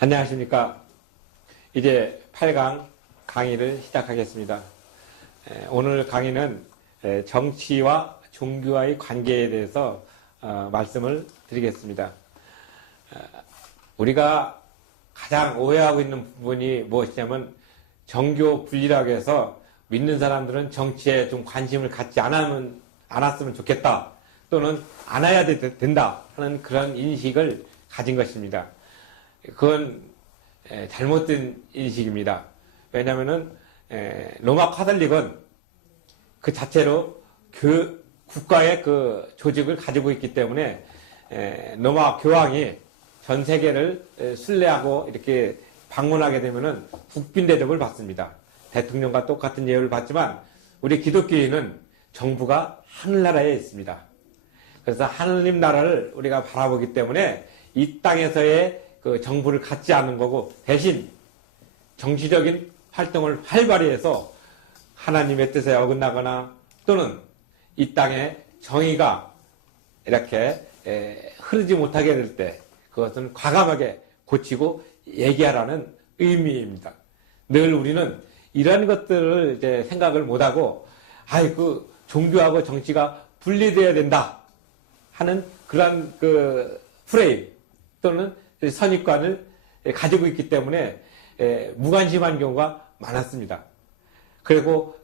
안녕하십니까. 이제 8강 강의를 시작하겠습니다. 오늘 강의는 정치와 종교와의 관계에 대해서 말씀을 드리겠습니다. 우리가 가장 오해하고 있는 부분이 무엇이냐면 정교 분리라고 해서 믿는 사람들은 정치에 좀 관심을 갖지 않았으면 좋겠다 또는 안 해야 된다 하는 그런 인식을 가진 것입니다. 그건 잘못된 인식입니다. 왜냐하면 로마 카톨릭은 그 자체로 그 국가의 그 조직을 가지고 있기 때문에 로마 교황이 전 세계를 순례하고 이렇게 방문하게 되면은 국빈 대접을 받습니다. 대통령과 똑같은 예우를 받지만 우리 기독교인은 정부가 하늘나라에 있습니다. 그래서 하느님 나라를 우리가 바라보기 때문에 이 땅에서의 그 정부를 갖지 않는 거고 대신 정치적인 활동을 활발히 해서 하나님의 뜻에 어긋나거나 또는 이 땅에 정의가 이렇게 흐르지 못하게 될 때 그것은 과감하게 고치고 얘기하라는 의미입니다. 늘 우리는 이런 것들을 이제 생각을 못하고 그 종교하고 정치가 분리되어야 된다 하는 그런 그 프레임 또는 선입관을 가지고 있기 때문에 무관심한 경우가 많았습니다. 그리고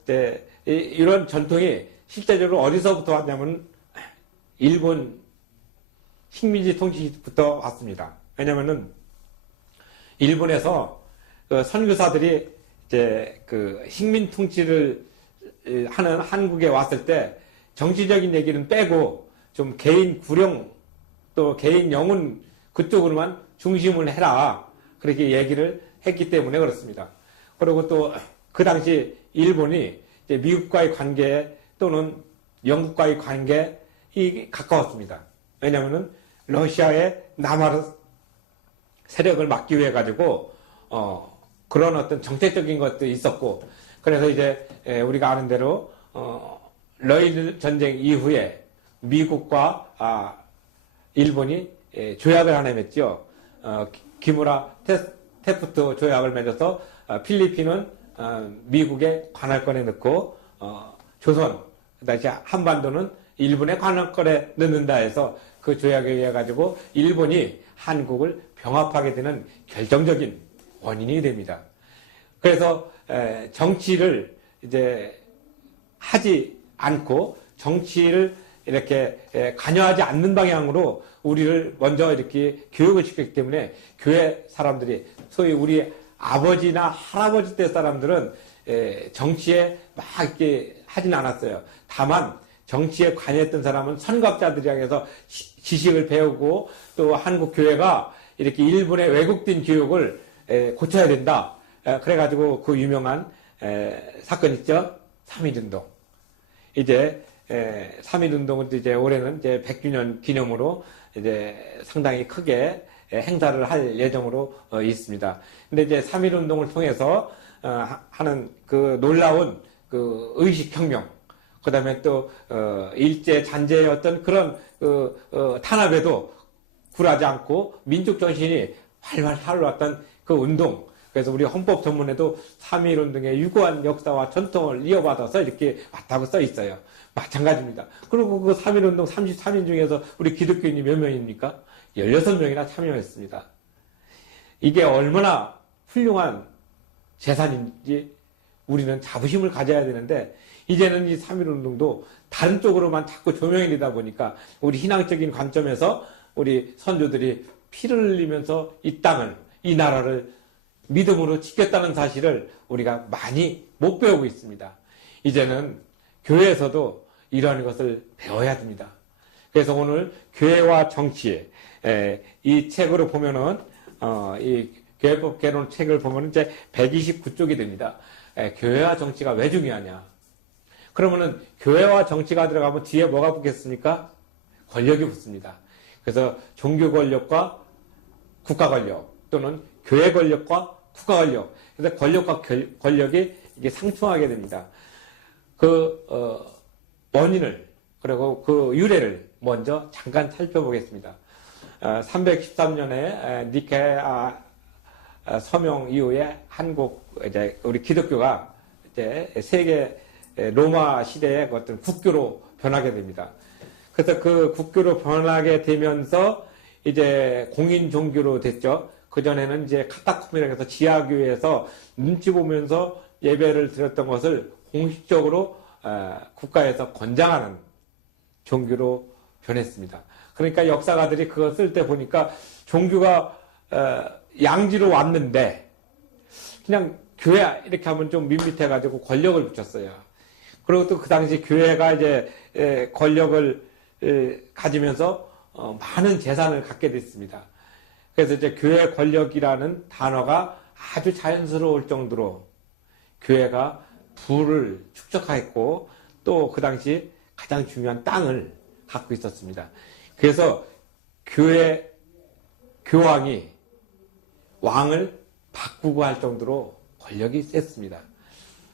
이런 전통이 실제적으로 어디서부터 왔냐면 일본 식민지 통치부터 왔습니다. 왜냐하면은 일본에서 그 선교사들이 이제 그 식민 통치를 하는 한국에 왔을 때 정치적인 얘기는 빼고 좀 개인 구령 또 개인 영혼 그쪽으로만 중심을 해라 그렇게 얘기를 했기 때문에 그렇습니다. 그리고 또 그 당시 일본이 이제 미국과의 관계 또는 영국과의 관계에 가까웠습니다. 왜냐하면 러시아의 남하르 세력을 막기 위해 가지고 그런 어떤 정책적인 것도 있었고 그래서 이제 우리가 아는 대로 러일 전쟁 이후에 미국과 일본이 조약을 하나 맺죠. 기무라 테프트 조약을 맺어서 필리핀은 미국의 관할권에 넣고 조선 다시 한반도는 일본의 관할권에 넣는다 해서 그 조약에 의해 가지고 일본이 한국을 병합하게 되는 결정적인 원인이 됩니다. 그래서 정치를 이제 하지 않고 정치를 이렇게 관여하지 않는 방향으로 우리를 먼저 이렇게 교육을 시켰기 때문에 교회 사람들이 소위 우리 아버지나 할아버지 때 사람들은 정치에 막 이렇게 하진 않았어요. 다만 정치에 관여했던 사람은 선각자들이라 해서 지식을 배우고 또 한국 교회가 이렇게 일본의 왜곡된 교육을 고쳐야 된다. 그래가지고 그 유명한 사건 있죠. 3.1운동. 이제 3.1운동은 이제 올해는 이제 100주년 기념으로 이제 상당히 크게 행사를 할 예정으로 있습니다. 근데 이제 3.1운동을 통해서 하는 그 놀라운 그 의식혁명, 그 다음에 또 일제 잔재의 어떤 그런 탄압에도 굴하지 않고 민족 정신이 활활 타올랐던 그 운동. 그래서 우리 헌법 전문에도 3.1운동의 유구한 역사와 전통을 이어받아서 이렇게 왔다고 써 있어요. 마찬가지입니다. 그리고 그 3.1운동 33인 중에서 우리 기독교인이 몇 명입니까? 16명이나 참여했습니다. 이게 얼마나 훌륭한 재산인지 우리는 자부심을 가져야 되는데 이제는 이 3.1운동도 다른 쪽으로만 자꾸 조명이 되다 보니까 우리 신앙적인 관점에서 우리 선조들이 피를 흘리면서 이 땅을, 이 나라를 믿음으로 지켰다는 사실을 우리가 많이 못 배우고 있습니다. 이제는 교회에서도 이러한 것을 배워야 됩니다. 그래서 오늘 교회와 정치, 이 책으로 보면은, 이 교회법 개론 책을 보면 이제 129쪽이 됩니다. 교회와 정치가 왜 중요하냐? 그러면은 교회와 정치가 들어가면 뒤에 뭐가 붙겠습니까? 권력이 붙습니다. 그래서 종교 권력과 국가 권력 또는 교회 권력과 국가 권력. 그래서 권력과 권력이 이게 상충하게 됩니다. 원인을 그리고 그 유래를 먼저 잠깐 살펴보겠습니다. 313년에 니케아 서명 이후에 한국 이제 우리 기독교가 이제 세계 로마 시대의 어떤 국교로 변하게 됩니다. 그래서 그 국교로 변하게 되면서 이제 공인 종교로 됐죠. 그 전에는 이제 카타콤이라고 해서 지하교회에서 눈치 보면서 예배를 드렸던 것을 공식적으로 국가에서 권장하는 종교로 변했습니다. 그러니까 역사가들이 그거 쓸 때 보니까 종교가 양지로 왔는데 그냥 교회 이렇게 하면 좀 밋밋해가지고 권력을 붙였어요. 그리고 또 그 당시 교회가 이제 권력을 가지면서 많은 재산을 갖게 됐습니다. 그래서 이제 교회 권력이라는 단어가 아주 자연스러울 정도로 교회가 부를 축적했고 또 그 당시 가장 중요한 땅을 갖고 있었습니다. 그래서 교황이 왕을 바꾸고 할 정도로 권력이 셌습니다.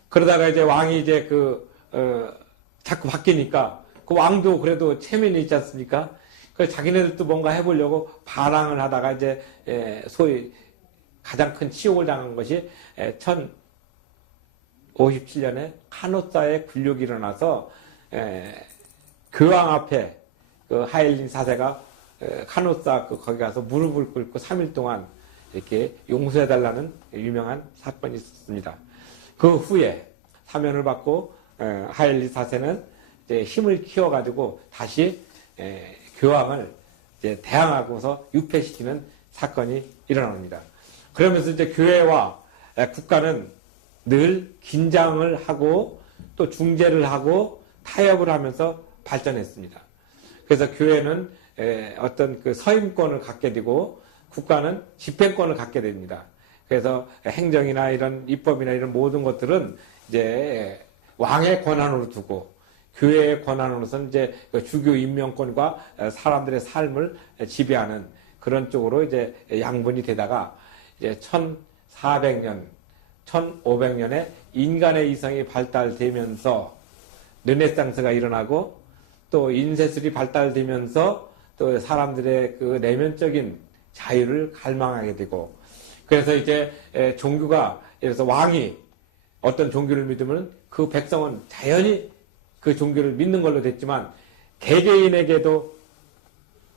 그러다가 이제 왕이 이제 자꾸 바뀌니까 그 왕도 그래도 체면이 있지 않습니까? 그래서 자기네들도 뭔가 해보려고 반항을 하다가 이제 소위 가장 큰 치욕을 당한 것이 1057년에 카노사의 굴욕이 일어나서 교황 앞에 그 하일린 4세가 카노사 거기 가서 무릎을 꿇고 3일 동안 이렇게 용서해달라는 유명한 사건이 있었습니다. 그 후에 사면을 받고 하일린 4세는 이제 힘을 키워가지고 다시 교황을 이제 대항하고서 유폐시키는 사건이 일어납니다. 그러면서 이제 교회와 국가는 늘 긴장을 하고 또 중재를 하고 타협을 하면서 발전했습니다. 그래서 교회는 어떤 그 서임권을 갖게 되고 국가는 집행권을 갖게 됩니다. 그래서 행정이나 이런 입법이나 이런 모든 것들은 이제 왕의 권한으로 두고 교회의 권한으로서는 이제 주교 임명권과 사람들의 삶을 지배하는 그런 쪽으로 이제 양분이 되다가 이제 1400년, 1500년에 인간의 이성이 발달되면서 르네상스가 일어나고 또 인쇄술이 발달되면서 또 사람들의 그 내면적인 자유를 갈망하게 되고 그래서 이제 종교가 예를 들어서 왕이 어떤 종교를 믿으면 그 백성은 자연히 그 종교를 믿는 걸로 됐지만 개개인에게도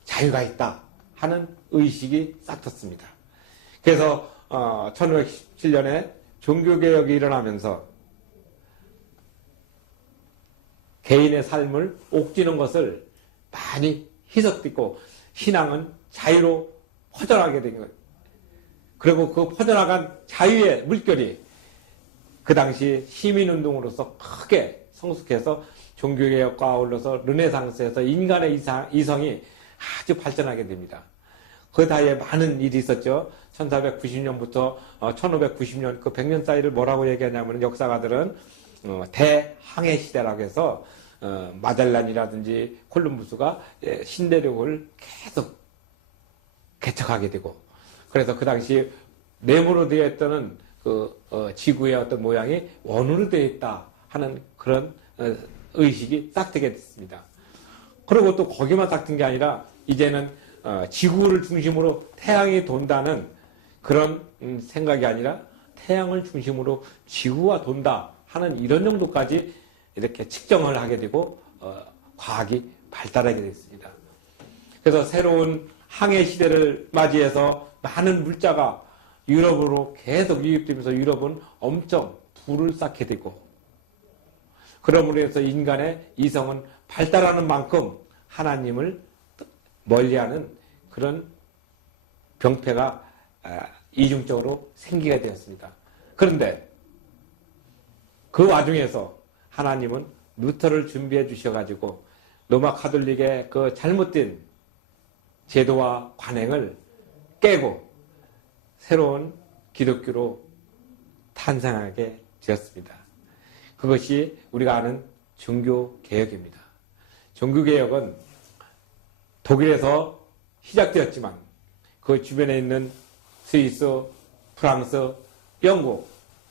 자유가 있다 하는 의식이 싹 텄습니다. 그래서 1517년에 종교개혁이 일어나면서 개인의 삶을 옥죄는 것을 많이 희석되고 신앙은 자유로 퍼져나가게 된 거예요. 그리고 그 퍼져나간 자유의 물결이 그 당시 시민운동으로서 크게 성숙해서 종교개혁과 아울러서 르네상스에서 인간의 이성이 아주 발전하게 됩니다. 그 사이에 많은 일이 있었죠. 1490년부터 1590년 그 100년 사이를 뭐라고 얘기하냐면 역사가들은 대항해 시대라고 해서 마젤란이라든지 콜룸부스가 신대륙을 계속 개척하게 되고 그래서 그 당시 네모로 되어 있던 지구의 어떤 모양이 원으로 되어 있다 하는 그런 의식이 싹 트게 됐습니다. 그리고 또 거기만 싹 튼 게 아니라 이제는 지구를 중심으로 태양이 돈다는 그런 생각이 아니라 태양을 중심으로 지구가 돈다 하는 이런 정도까지 이렇게 측정을 하게 되고 과학이 발달하게 됐습니다. 그래서 새로운 항해 시대를 맞이해서 많은 물자가 유럽으로 계속 유입되면서 유럽은 엄청 불을 쌓게 되고 그러므로 해서 인간의 이성은 발달하는 만큼 하나님을 멀리하는 그런 병폐가 이중적으로 생기게 되었습니다. 그런데 그 와중에서 하나님은 루터를 준비해 주셔가지고 로마 카톨릭의 그 잘못된 제도와 관행을 깨고 새로운 기독교로 탄생하게 되었습니다. 그것이 우리가 아는 종교개혁입니다. 종교개혁은 독일에서 시작되었지만 그 주변에 있는 스위스, 프랑스, 영국,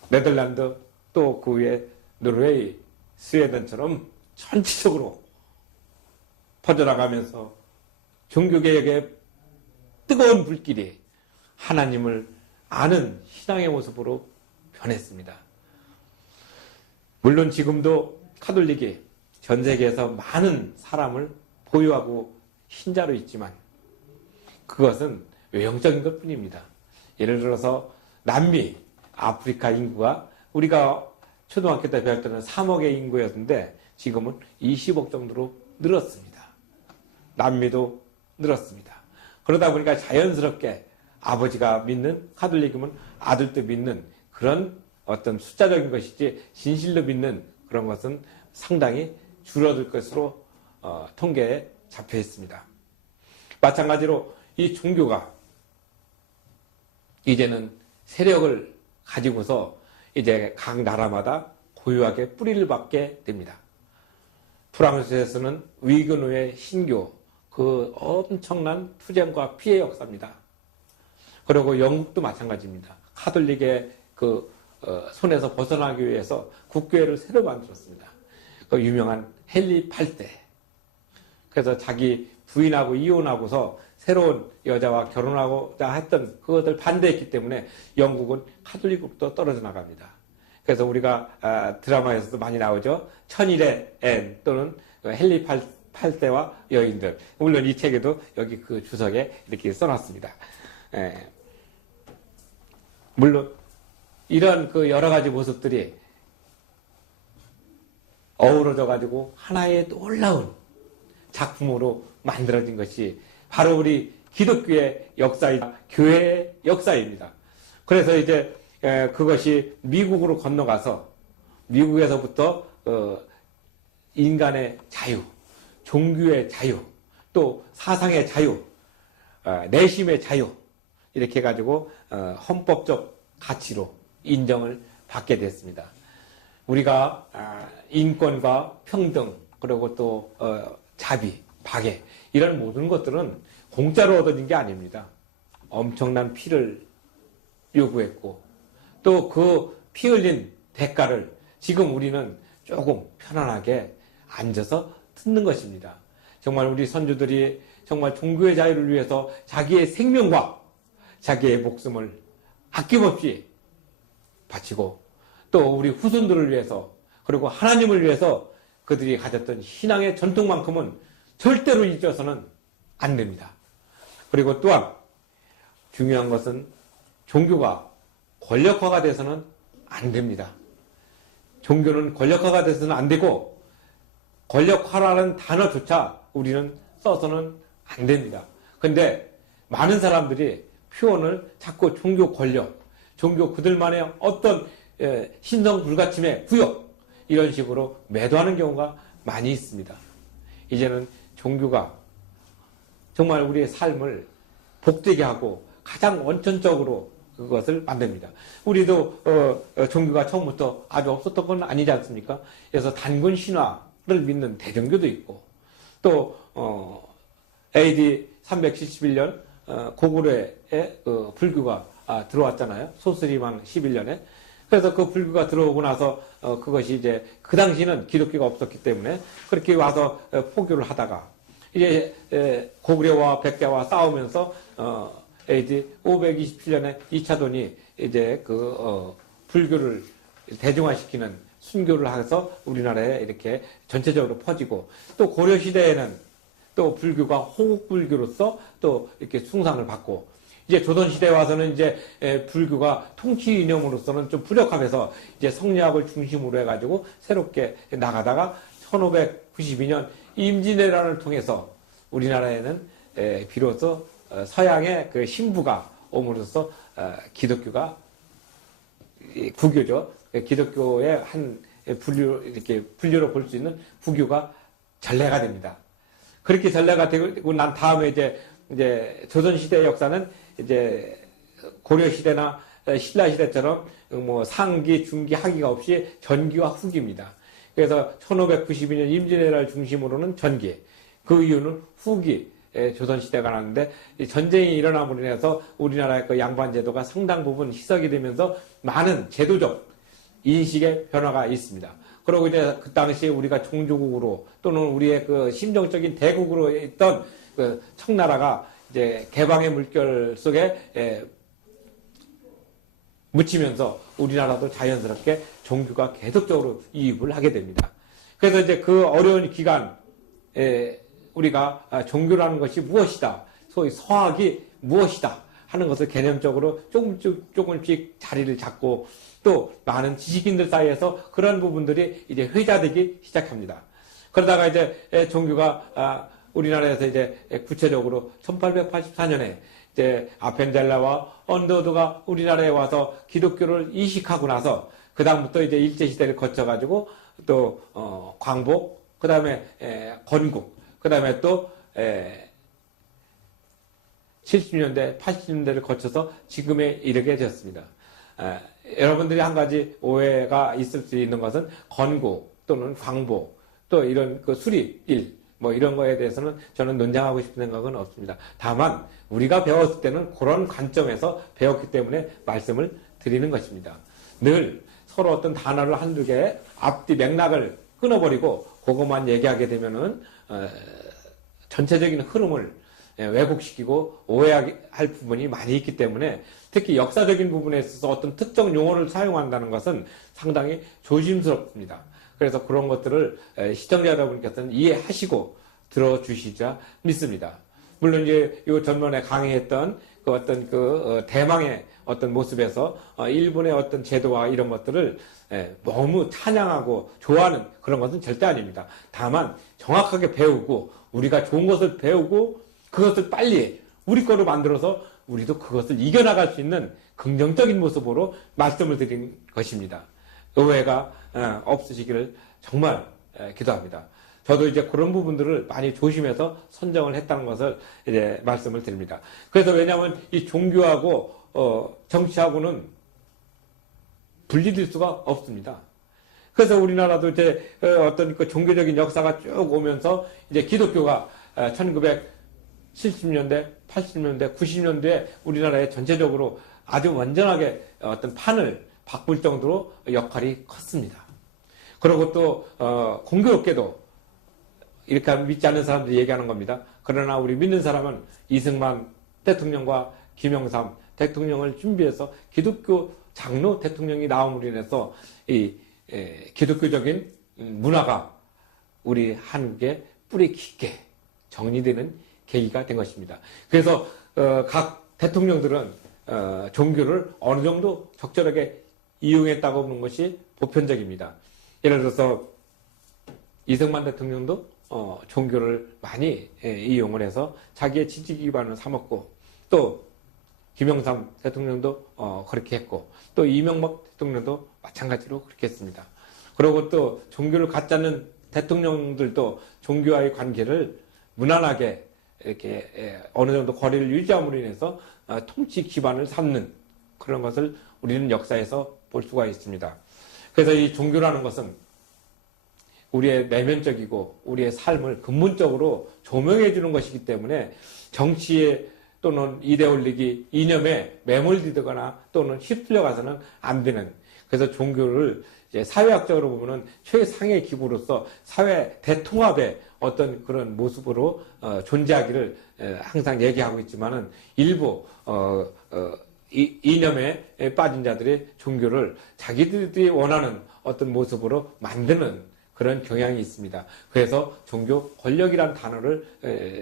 네덜란드 또 그 위에 노르웨이, 스웨덴처럼 전체적으로 퍼져나가면서 종교개혁의 뜨거운 불길이 하나님을 아는 신앙의 모습으로 변했습니다. 물론 지금도 카톨릭이 전 세계에서 많은 사람을 보유하고 신자로 있지만 그것은 외형적인 것 뿐입니다. 예를 들어서 남미, 아프리카 인구가 우리가 초등학교 때 배울 때는 3억의 인구였는데 지금은 20억 정도로 늘었습니다. 남미도 늘었습니다. 그러다 보니까 자연스럽게 아버지가 믿는 카톨릭이면 아들도 믿는 그런 어떤 숫자적인 것이지 진실로 믿는 그런 것은 상당히 줄어들 것으로 통계에 잡혀 있습니다. 마찬가지로 이 종교가 이제는 세력을 가지고서 이제 각 나라마다 고유하게 뿌리를 받게 됩니다. 프랑스에서는 위근 후의 신교, 그 엄청난 투쟁과 피해 역사입니다. 그리고 영국도 마찬가지입니다. 카톨릭의 그 손에서 벗어나기 위해서 국교회를 새로 만들었습니다. 그 유명한 헨리 8세. 그래서 자기 부인하고 이혼하고서 새로운 여자와 결혼하고자 했던 그것을 반대했기 때문에 영국은 카톨릭으로부터 떨어져 나갑니다. 그래서 우리가 드라마에서도 많이 나오죠. 천일의 앤 또는 헨리 8세와 여인들. 물론 이 책에도 여기 그 주석에 이렇게 써놨습니다. 물론 이런 그 여러 가지 모습들이 어우러져 가지고 하나의 놀라운 작품으로 만들어진 것이 바로 우리 기독교의 역사이자 교회의 역사입니다. 그래서 이제 그것이 미국으로 건너가서 미국에서부터 인간의 자유, 종교의 자유, 또 사상의 자유, 내심의 자유 이렇게 해가지고 헌법적 가치로 인정을 받게 됐습니다. 우리가 인권과 평등 그리고 또 자비, 박애 이런 모든 것들은 공짜로 얻어진 게 아닙니다. 엄청난 피를 요구했고 또 그 피 흘린 대가를 지금 우리는 조금 편안하게 앉아서 듣는 것입니다. 정말 우리 선조들이 정말 종교의 자유를 위해서 자기의 생명과 자기의 목숨을 아낌없이 바치고 또 우리 후손들을 위해서 그리고 하나님을 위해서 그들이 가졌던 신앙의 전통만큼은 절대로 잊어서는 안 됩니다. 그리고 또한 중요한 것은 종교가 권력화가 돼서는 안 됩니다. 종교는 권력화가 돼서는 안 되고 권력화라는 단어조차 우리는 써서는 안 됩니다. 근데 많은 사람들이 표현을 자꾸 종교 권력, 종교 그들만의 어떤 신성 불가침의 구역 이런 식으로 매도하는 경우가 많이 있습니다. 이제는 종교가 정말 우리의 삶을 복되게 하고 가장 원천적으로 그것을 만듭니다. 우리도 종교가 처음부터 아주 없었던 건 아니지 않습니까? 그래서 단군 신화를 믿는 대종교도 있고 또 AD 371년 고구려에 불교가 들어왔잖아요. 소스리망 11년에. 그래서 그 불교가 들어오고 나서 그것이 이제 그 당시는 기독교가 없었기 때문에 그렇게 와서 포교를 하다가 이제 고구려와 백제와 싸우면서 AD 527년에 이차돈이 이제 불교를 대중화시키는 순교를 해서 우리나라에 이렇게 전체적으로 퍼지고 또 고려 시대에는 또 불교가 호국불교로서 또 이렇게 숭상을 받고 이제 조선시대에 와서는 이제 불교가 통치 이념으로서는 좀 부족하면서 이제 성리학을 중심으로 해가지고 새롭게 나가다가 1592년 임진왜란을 통해서 우리나라에는 비로소 서양의 그 신부가 옴으로써 기독교가 부교죠. 기독교의 한 분류로 볼 수 있는 부교가 전래가 됩니다. 그렇게 전래가 되고 난 다음에 이제 조선시대의 역사는 이제 고려시대나 신라시대처럼 뭐 상기, 중기, 하기가 없이 전기와 후기입니다. 그래서 1592년 임진왜란을 중심으로는 전기, 그 이유는 후기, 조선시대가 나는데 전쟁이 일어남으로 인해서 우리나라의 그 양반제도가 상당 부분 희석이 되면서 많은 제도적 인식의 변화가 있습니다. 그리고 이제 그 당시에 우리가 종주국으로 또는 우리의 그 심정적인 대국으로 있던 그 청나라가 이제 개방의 물결 속에 묻히면서 우리나라도 자연스럽게 종교가 계속적으로 유입을 하게 됩니다. 그래서 이제 그 어려운 기간에 우리가 종교라는 것이 무엇이다, 소위 서학이 무엇이다 하는 것을 개념적으로 조금씩 자리를 잡고 또 많은 지식인들 사이에서 그런 부분들이 이제 회자되기 시작합니다. 그러다가 이제 종교가 우리나라에서 이제 구체적으로 1884년에 이제 아펜젤라와 언더우드가 우리나라에 와서 기독교를 이식하고 나서 그 다음부터 이제 일제 시대를 거쳐가지고 또 광복, 그 다음에 건국, 그 다음에 또 70년대, 80년대를 거쳐서 지금에 이르게 되었습니다. 여러분들이 한 가지 오해가 있을 수 있는 것은 건국 또는 광복 또 이런 그 수립일 뭐 이런 거에 대해서는 저는 논쟁하고 싶은 생각은 없습니다. 다만 우리가 배웠을 때는 그런 관점에서 배웠기 때문에 말씀을 드리는 것입니다. 늘 서로 어떤 단어를 한두 개 앞뒤 맥락을 끊어버리고 그것만 얘기하게 되면은 전체적인 흐름을 왜곡시키고 오해할 부분이 많이 있기 때문에 특히 역사적인 부분에 있어서 어떤 특정 용어를 사용한다는 것은 상당히 조심스럽습니다. 그래서 그런 것들을 시청자 여러분께서는 이해하시고 들어주시자 믿습니다. 물론 이제 요 전번에 강의했던 그 어떤 대망의 어떤 모습에서 일본의 어떤 제도와 이런 것들을 너무 찬양하고 좋아하는 그런 것은 절대 아닙니다. 다만 정확하게 배우고 우리가 좋은 것을 배우고 그것을 빨리 우리 거로 만들어서 우리도 그것을 이겨나갈 수 있는 긍정적인 모습으로 말씀을 드린 것입니다. 오해가 없으시기를 정말 기도합니다. 저도 이제 그런 부분들을 많이 조심해서 선정을 했다는 것을 이제 말씀을 드립니다. 그래서 왜냐하면 이 종교하고 정치하고는 분리될 수가 없습니다. 그래서 우리나라도 이제 어떤 그 종교적인 역사가 쭉 오면서 이제 기독교가 1970년대, 80년대, 90년대에 우리나라에 전체적으로 아주 완전하게 어떤 판을 바꿀 정도로 역할이 컸습니다. 그리고 또 공교롭게도 이렇게 믿지 않는 사람들이 얘기하는 겁니다. 그러나 우리 믿는 사람은 이승만 대통령과 김영삼 대통령을 준비해서 기독교 장로 대통령이 나옴으로 인해서 이 기독교적인 문화가 우리 한국에 뿌리 깊게 정리되는 계기가 된 것입니다. 그래서 각 대통령들은 종교를 어느 정도 적절하게 이용했다고 보는 것이 보편적입니다. 예를 들어서 이승만 대통령도 종교를 많이 이용을 해서 자기의 지지 기반을 삼았고 또 김영삼 대통령도 그렇게 했고 또 이명박 대통령도 마찬가지로 그렇게 했습니다. 그리고 또 종교를 갖지 않는 대통령들도 종교와의 관계를 무난하게 이렇게 어느 정도 거리를 유지함으로 인해서 통치 기반을 삼는 그런 것을 우리는 역사에서 볼 수가 있습니다. 그래서 이 종교라는 것은 우리의 내면적이고 우리의 삶을 근본적으로 조명해 주는 것이기 때문에 정치에 또는 이데올로기, 이념에 매몰되거나 또는 휩쓸려 가서는 안 되는, 그래서 종교를 이제 사회학적으로 보면은 최상의 기구로서 사회 대통합의 어떤 그런 모습으로 존재하기를 항상 얘기하고 있지만은 일부 이념에 빠진 자들이 종교를 자기들이 원하는 어떤 모습으로 만드는 그런 경향이 있습니다. 그래서 종교 권력이라는 단어를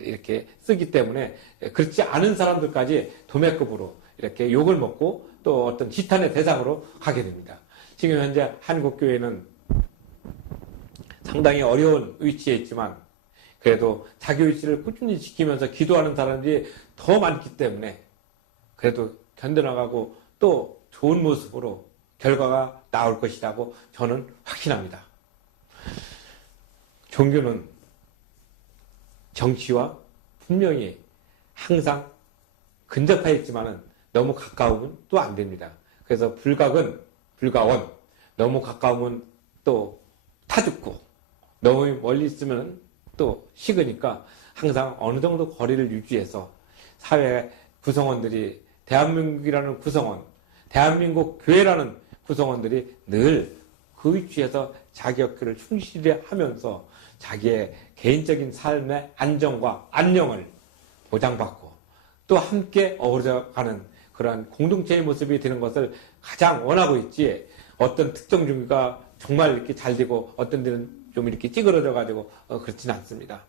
이렇게 쓰기 때문에 그렇지 않은 사람들까지 도매급으로 이렇게 욕을 먹고 또 어떤 지탄의 대상으로 가게 됩니다. 지금 현재 한국교회는 상당히 어려운 위치에 있지만 그래도 자기 위치를 꾸준히 지키면서 기도하는 사람들이 더 많기 때문에 그래도 견뎌나가고 또 좋은 모습으로 결과가 나올 것이라고 저는 확신합니다. 종교는 정치와 분명히 항상 근접해 있지만은 너무 가까우면 또 안 됩니다. 그래서 불가근, 불가원, 너무 가까우면 또 타죽고 너무 멀리 있으면 또 식으니까 항상 어느 정도 거리를 유지해서 사회 구성원들이 대한민국이라는 구성원, 대한민국 교회라는 구성원들이 늘 그 위치에서 자기 역할을 충실히 하면서 자기의 개인적인 삶의 안정과 안녕을 보장받고 또 함께 어우러져가는 그러한 공동체의 모습이 되는 것을 가장 원하고 있지, 어떤 특정 종교가 정말 이렇게 잘 되고 어떤 데는 좀 이렇게 찌그러져 가지고 그렇지는 않습니다.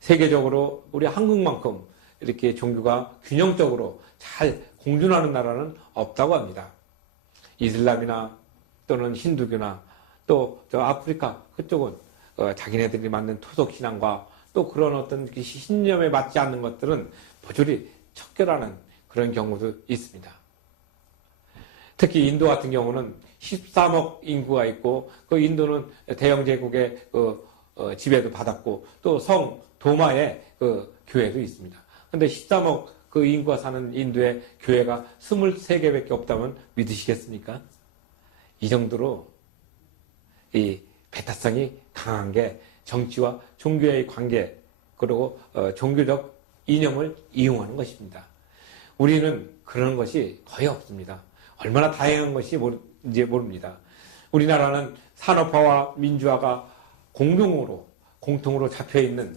세계적으로 우리 한국만큼 이렇게 종교가 균형적으로 잘 공존하는 나라는 없다고 합니다. 이슬람이나 또는 힌두교나 또 저 아프리카 그쪽은 자기네들이 만든 토속 신앙과 또 그런 어떤 신념에 맞지 않는 것들은 모조리 척결하는 그런 경우도 있습니다. 특히 인도 같은 경우는 13억 인구가 있고 그 인도는 대영 제국의 지배도 받았고 또 성 도마에 그 교회도 있습니다. 근데 13억 그 인구가 사는 인도에 교회가 23개밖에 없다면 믿으시겠습니까? 이 정도로 이 배타성이 강한 게 정치와 종교의 관계, 그리고 종교적 이념을 이용하는 것입니다. 우리는 그런 것이 거의 없습니다. 얼마나 다양한 것이 이제 모릅니다. 우리나라는 산업화와 민주화가 공통으로 잡혀있는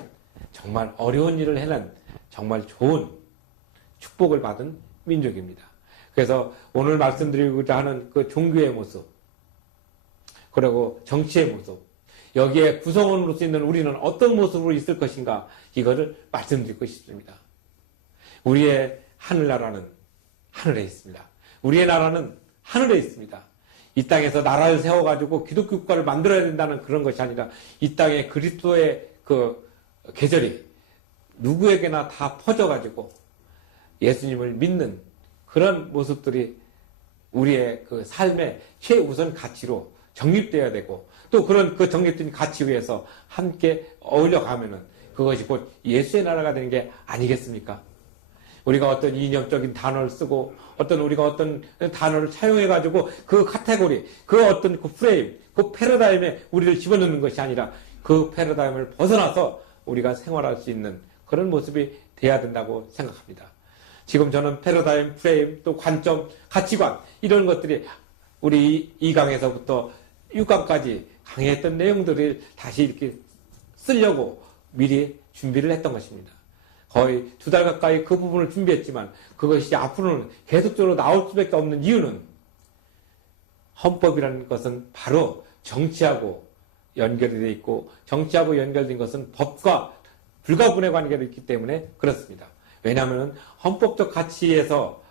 정말 어려운 일을 해낸 정말 좋은 축복을 받은 민족입니다. 그래서 오늘 말씀드리고자 하는 그 종교의 모습, 그리고 정치의 모습, 여기에 구성원으로서 있는 우리는 어떤 모습으로 있을 것인가, 이거를 말씀드리고 싶습니다. 우리의 하늘나라는 하늘에 있습니다. 우리의 나라는 하늘에 있습니다. 이 땅에서 나라를 세워가지고 기독교 국가를 만들어야 된다는 그런 것이 아니라 이 땅에 그리스도의 그 계절이 누구에게나 다 퍼져가지고 예수님을 믿는 그런 모습들이 우리의 그 삶의 최우선 가치로 정립되어야 되고, 또 그런 그 정립된 가치 위에서 함께 어울려 가면은 그것이 곧 예수의 나라가 되는 게 아니겠습니까? 우리가 어떤 이념적인 단어를 쓰고 우리가 어떤 단어를 차용해 가지고 그 카테고리, 그 어떤 그 프레임, 그 패러다임에 우리를 집어넣는 것이 아니라 그 패러다임을 벗어나서 우리가 생활할 수 있는 그런 모습이 돼야 된다고 생각합니다. 지금 저는 패러다임, 프레임, 또 관점, 가치관, 이런 것들이 우리 2강에서부터 6강까지 강의했던 내용들을 다시 이렇게 쓰려고 미리 준비를 했던 것입니다. 거의 2달 가까이 그 부분을 준비했지만 그것이 앞으로는 계속적으로 나올 수밖에 없는 이유는 헌법이라는 것은 바로 정치하고 연결이 되어 있고, 정치하고 연결된 것은 법과 불가분의 관계가 있기 때문에 그렇습니다. 왜냐하면 헌법적 가치에서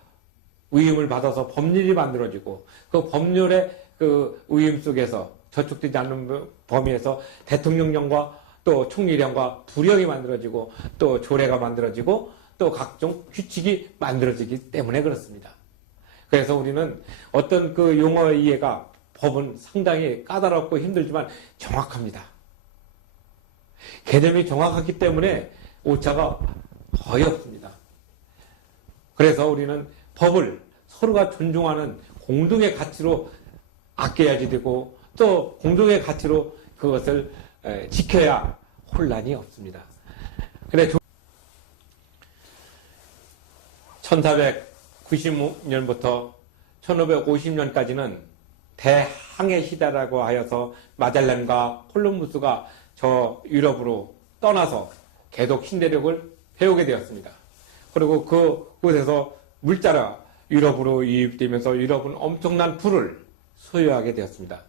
위임을 받아서 법률이 만들어지고, 그 법률의 그 위임 속에서 저촉되지 않는 범위에서 대통령령과 또 총리령과 부령이 만들어지고, 또 조례가 만들어지고, 또 각종 규칙이 만들어지기 때문에 그렇습니다. 그래서 우리는 어떤 그 용어의 이해가, 법은 상당히 까다롭고 힘들지만 정확합니다. 개념이 정확하기 때문에 오차가 거의 없습니다. 그래서 우리는 법을 서로가 존중하는 공동의 가치로 아껴야지 되고, 또 공동의 가치로 그것을 지켜야 혼란이 없습니다. 근데 1490년부터 1550년까지는 대항해 시대라고 하여서 마젤란과 콜럼부스가 저 유럽으로 떠나서 계속 신대륙을 배우게 되었습니다. 그리고 그곳에서 물자가 유럽으로 유입되면서 유럽은 엄청난 부를 소유하게 되었습니다.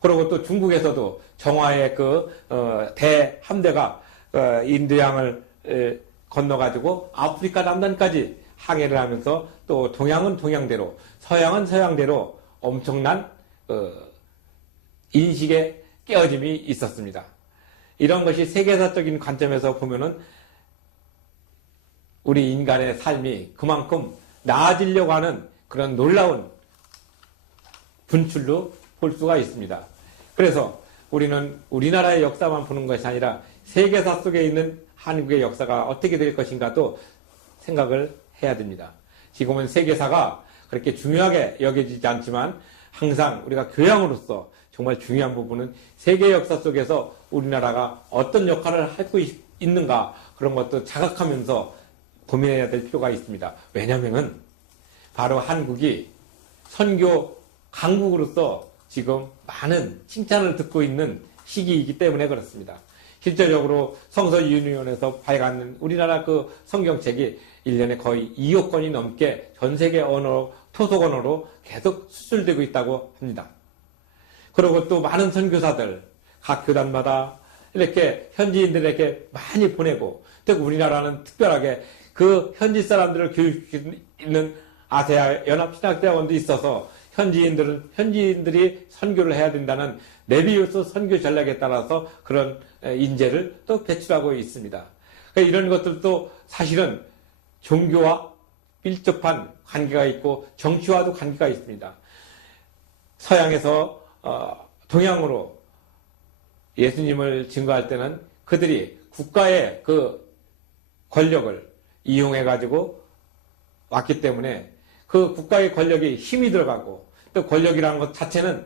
그리고 또 중국에서도 정화의 그 대함대가 인도양을 건너가지고 아프리카 남단까지 항해를 하면서, 또 동양은 동양대로, 서양은 서양대로 엄청난 인식의 깨어짐이 있었습니다. 이런 것이 세계사적인 관점에서 보면은 우리 인간의 삶이 그만큼 나아지려고 하는 그런 놀라운 분출로 볼 수가 있습니다. 그래서 우리는 우리나라의 역사만 보는 것이 아니라 세계사 속에 있는 한국의 역사가 어떻게 될 것인가도 생각을 해야 됩니다. 지금은 세계사가 그렇게 중요하게 여겨지지 않지만 항상 우리가 교양으로서 정말 중요한 부분은 세계 역사 속에서 우리나라가 어떤 역할을 하고 있는가, 그런 것도 자각하면서 고민해야 될 필요가 있습니다. 왜냐하면 바로 한국이 선교 강국으로서 지금 많은 칭찬을 듣고 있는 시기이기 때문에 그렇습니다. 실제적으로 성서윤의원에서 발간된 우리나라 그 성경책이 1년에 거의 2억 권이 넘게 전 세계 언어, 토속 언어로 계속 수출되고 있다고 합니다. 그리고 또 많은 선교사들, 각 교단마다 이렇게 현지인들에게 많이 보내고, 특히 우리나라는 특별하게 그 현지 사람들을 교육시키는 아세아 연합신학대학원도 있어서 현지인들이 선교를 해야 된다는 네비우스 선교 전략에 따라서 그런 인재를 또 배출하고 있습니다. 그러니까 이런 것들도 사실은 종교와 밀접한 관계가 있고 정치와도 관계가 있습니다. 서양에서 동양으로 예수님을 증거할 때는 그들이 국가의 그 권력을 이용해 가지고 왔기 때문에 그 국가의 권력이 힘이 들어가고, 또 권력이라는 것 자체는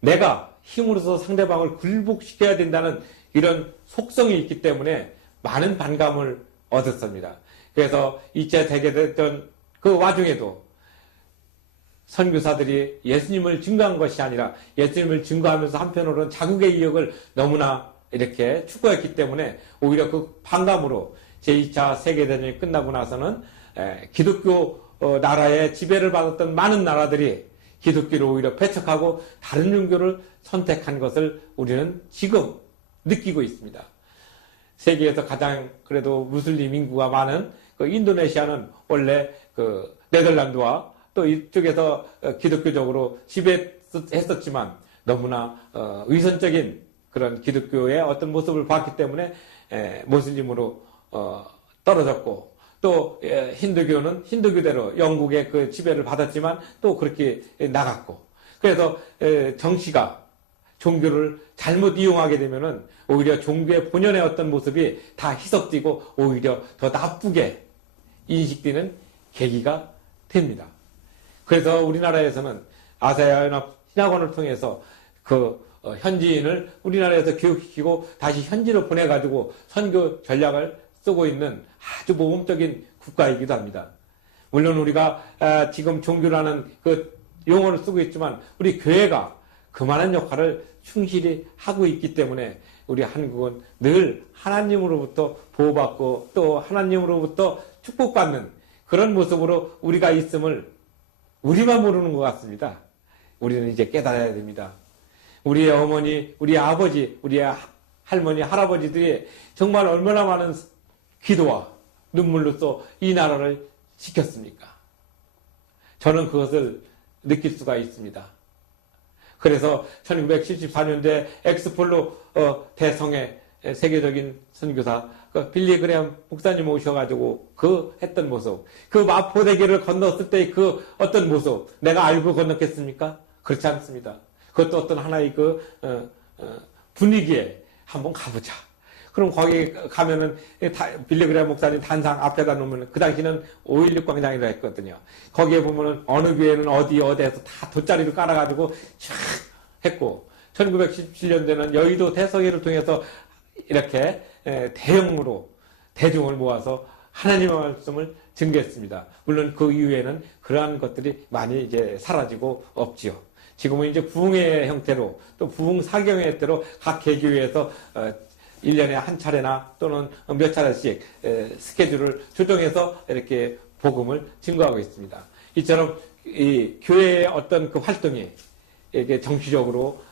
내가 힘으로서 상대방을 굴복시켜야 된다는 이런 속성이 있기 때문에 많은 반감을 얻었습니다. 그래서 2차 세계대전 그 와중에도 선교사들이 예수님을 증거한 것이 아니라 예수님을 증거하면서 한편으로는 자국의 이익을 너무나 이렇게 추구했기 때문에 오히려 그 반감으로 제2차 세계대전이 끝나고 나서는 기독교 나라의 지배를 받았던 많은 나라들이 기독교를 오히려 배척하고 다른 종교를 선택한 것을 우리는 지금 느끼고 있습니다. 세계에서 가장 그래도 무슬림 인구가 많은 그 인도네시아는 원래 그 네덜란드와 또 이쪽에서 기독교적으로 지배했었지만 너무나 위선적인 그런 기독교의 어떤 모습을 봤기 때문에 모슬림으로 떨어졌고, 또 힌두교는 힌두교대로 영국의 그 지배를 받았지만 또 그렇게 나갔고, 그래서 정치가 종교를 잘못 이용하게 되면은 오히려 종교의 본연의 어떤 모습이 다 희석되고 오히려 더 나쁘게 인식되는 계기가 됩니다. 그래서 우리나라에서는 아세아연합 신학원을 통해서 그 현지인을 우리나라에서 교육시키고 다시 현지로 보내가지고 선교 전략을 쓰고 있는 아주 모범적인 국가이기도 합니다. 물론 우리가 지금 종교라는 그 용어를 쓰고 있지만 우리 교회가 그만한 역할을 충실히 하고 있기 때문에 우리 한국은 늘 하나님으로부터 보호받고 또 하나님으로부터 축복받는 그런 모습으로 우리가 있음을 우리만 모르는 것 같습니다. 우리는 이제 깨달아야 됩니다. 우리의 어머니, 우리의 아버지, 우리의 할머니, 할아버지들이 정말 얼마나 많은 기도와 눈물로써 이 나라를 지켰습니까? 저는 그것을 느낄 수가 있습니다. 그래서 1974년대 엑스폴로 대성의 세계적인 선교사 빌리 그레엄 목사님 오셔가지고 그 했던 모습, 그 마포대교를 건넜을 때의 그 어떤 모습 내가 알고 건넜겠습니까? 그렇지 않습니다. 그것도 어떤 하나의 그 분위기에 한번 가보자. 그럼 거기 가면은 빌리 그레엄 목사님 단상 앞에다 놓으면 그 당시는 5.16 광장이라 했거든요. 거기에 보면은 어느 교회는 어디에서 다 돗자리를 깔아가지고 쫙 했고, 1917년대는 여의도 대성회를 통해서 이렇게 대형으로 대중을 모아서 하나님의 말씀을 증거했습니다. 물론 그 이후에는 그러한 것들이 많이 이제 사라지고 없지요. 지금은 이제 부흥회 형태로 또 부흥 사경회 형태로 각 개교회에서 1년에 한 차례나 또는 몇 차례씩 스케줄을 조정해서 이렇게 복음을 증거하고 있습니다. 이처럼 이 교회의 어떤 그 활동이 이게 정치적으로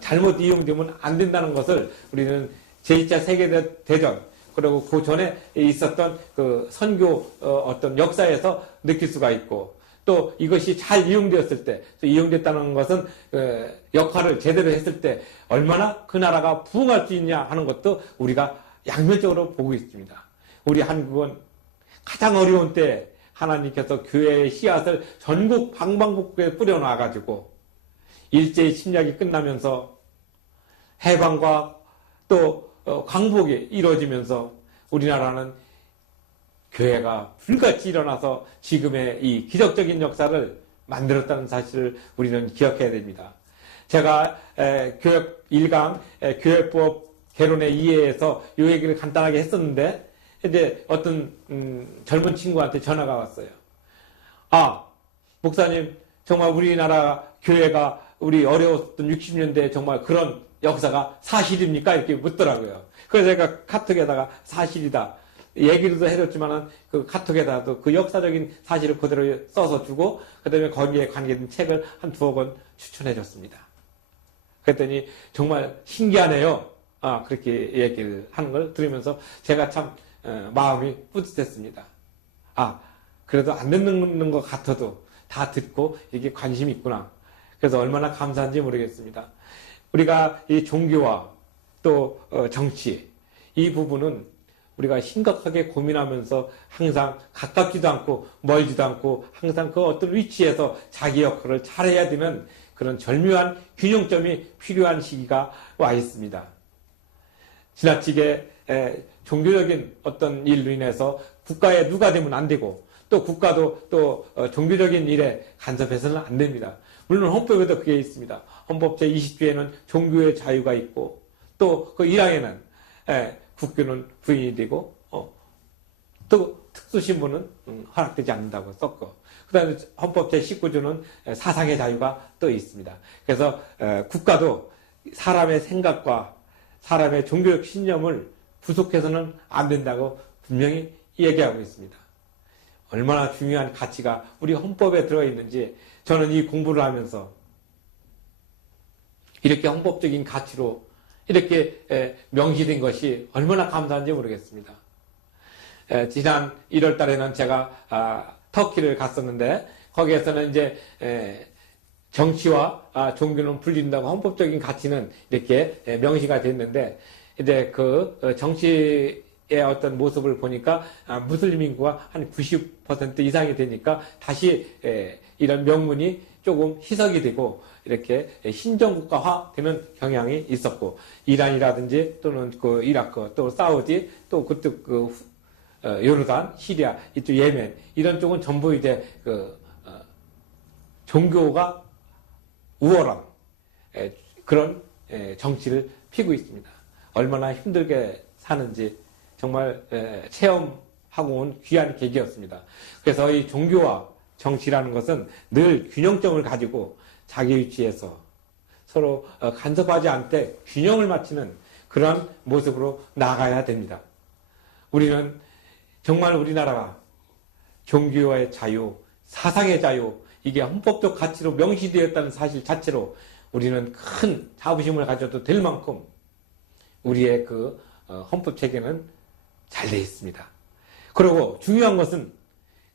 잘못 이용되면 안 된다는 것을 우리는 제2차 세계대전 그리고 그 전에 있었던 그 선교 어떤 역사에서 느낄 수가 있고, 또 이것이 잘 이용되었을 때, 이용됐다는 것은 역할을 제대로 했을 때 얼마나 그 나라가 부흥할 수 있냐 하는 것도 우리가 양면적으로 보고 있습니다. 우리 한국은 가장 어려운 때 하나님께서 교회의 씨앗을 전국 방방곡곡에 뿌려놔가지고 일제의 침략이 끝나면서 해방과 또 광복이 이루어지면서 우리나라는 교회가 불같이 일어나서 지금의 이 기적적인 역사를 만들었다는 사실을 우리는 기억해야 됩니다. 제가 교육 1강 교회법 개론의 2회에서 이 얘기를 간단하게 했었는데, 이제 어떤 젊은 친구한테 전화가 왔어요. 아, 목사님, 정말 우리나라 교회가 우리 어려웠던 60년대에 정말 그런 역사가 사실입니까? 이렇게 묻더라고요. 그래서 제가 카톡에다가 사실이다. 얘기도 해줬지만은 그 카톡에다도 그 역사적인 사실을 그대로 써서 주고, 그 다음에 거기에 관계된 책을 한 2권 추천해 줬습니다. 그랬더니 정말 신기하네요. 그렇게 얘기를 하는 걸 들으면서 제가 참 마음이 뿌듯했습니다. 그래도 안 듣는 것 같아도 다 듣고 이게 관심이 있구나. 그래서 얼마나 감사한지 모르겠습니다. 우리가 이 종교와 또 정치, 이 부분은 우리가 심각하게 고민하면서 항상 가깝지도 않고 멀지도 않고 항상 그 어떤 위치에서 자기 역할을 잘해야 되는 그런 절묘한 균형점이 필요한 시기가 와 있습니다. 지나치게 종교적인 어떤 일로 인해서 국가에 누가 되면 안 되고, 또 국가도 또 종교적인 일에 간섭해서는 안 됩니다. 물론 헌법에도 그게 있습니다. 헌법 제20조에는 종교의 자유가 있고, 또 그 1항에는 국교는 부인이 되고, 또 특수신분은 허락되지 않는다고 썼고, 그 다음에 헌법 제19조는 사상의 자유가 또 있습니다. 그래서 국가도 사람의 생각과 사람의 종교적 신념을 구속해서는 안 된다고 분명히 얘기하고 있습니다. 얼마나 중요한 가치가 우리 헌법에 들어있는지 저는 이 공부를 하면서 이렇게 헌법적인 가치로 이렇게 명시된 것이 얼마나 감사한지 모르겠습니다. 지난 1월 달에는 제가 터키를 갔었는데, 거기에서는 이제 정치와 종교는 분리된다고 헌법적인 가치는 이렇게 명시가 됐는데, 이제 그 정치의 어떤 모습을 보니까 무슬림 인구가 한 90% 이상이 되니까 다시 이런 명문이 조금 희석이 되고 이렇게 신정국가화 되는 경향이 있었고, 이란이라든지 또는 그 이라크, 또 사우디, 또 그쪽 그 요르단, 시리아, 이쪽 예멘, 이런 쪽은 전부 이제 그 종교가 우월한 그런 정치를 피고 있습니다. 얼마나 힘들게 사는지 정말 체험하고 온 귀한 계기였습니다. 그래서 이 종교와 정치라는 것은 늘 균형점을 가지고 자기 위치에서 서로 간섭하지 않되 균형을 맞추는 그런 모습으로 나아가야 됩니다. 우리는 정말 우리나라가 종교의 자유, 사상의 자유, 이게 헌법적 가치로 명시되었다는 사실 자체로 우리는 큰 자부심을 가져도 될 만큼 우리의 그 헌법 체계는 잘 되어 있습니다. 그리고 중요한 것은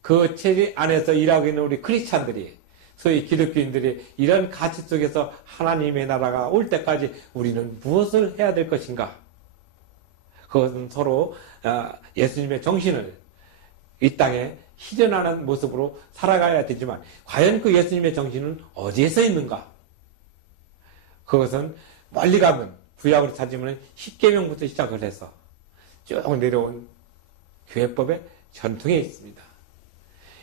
그 체계 안에서 일하고 있는 우리 크리스찬들이, 소위 기독교인들이 이런 가치 속에서 하나님의 나라가 올 때까지 우리는 무엇을 해야 될 것인가? 그것은 서로 예수님의 정신을 이 땅에 실현하는 모습으로 살아가야 되지만, 과연 그 예수님의 정신은 어디에서 있는가? 그것은 멀리 가면 구약으로 찾으면 10계명부터 시작을 해서 쭉 내려온 교회법의 전통에 있습니다.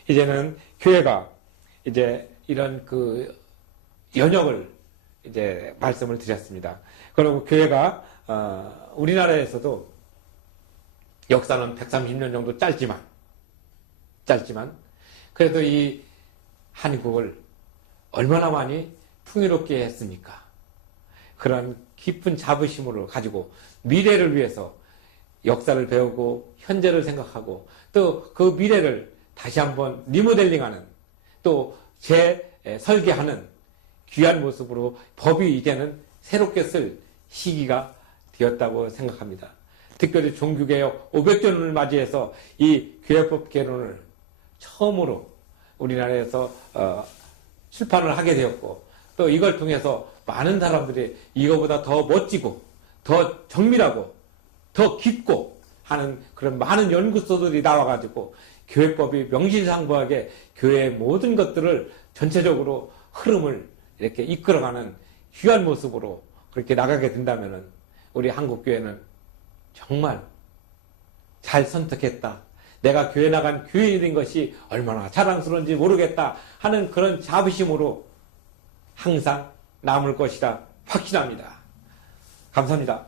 이제는 교회가 이제 이런 그 연역을 이제 말씀을 드렸습니다. 그리고 교회가 우리나라에서도 역사는 130년 정도 짧지만 그래도 이 한국을 얼마나 많이 풍요롭게 했습니까? 그런 깊은 자부심으로 가지고 미래를 위해서 역사를 배우고 현재를 생각하고 또 그 미래를 다시 한번 리모델링하는, 또 재설계하는 귀한 모습으로 법이 이제는 새롭게 쓸 시기가 되었다고 생각합니다. 특별히 종교개혁 500주년을 맞이해서 이 교회법 개론을 처음으로 우리나라에서 출판을 하게 되었고, 또 이걸 통해서 많은 사람들이 이거보다 더 멋지고 더 정밀하고 더 깊고 하는 그런 많은 연구소들이 나와가지고 교회법이 명실상부하게 교회의 모든 것들을 전체적으로 흐름을 이렇게 이끌어가는 귀한 모습으로 그렇게 나가게 된다면은 우리 한국교회는 정말 잘 선택했다. 내가 교회 나간 교회인이 된 것이 얼마나 자랑스러운지 모르겠다 하는 그런 자부심으로 항상 남을 것이라 확신합니다. 감사합니다.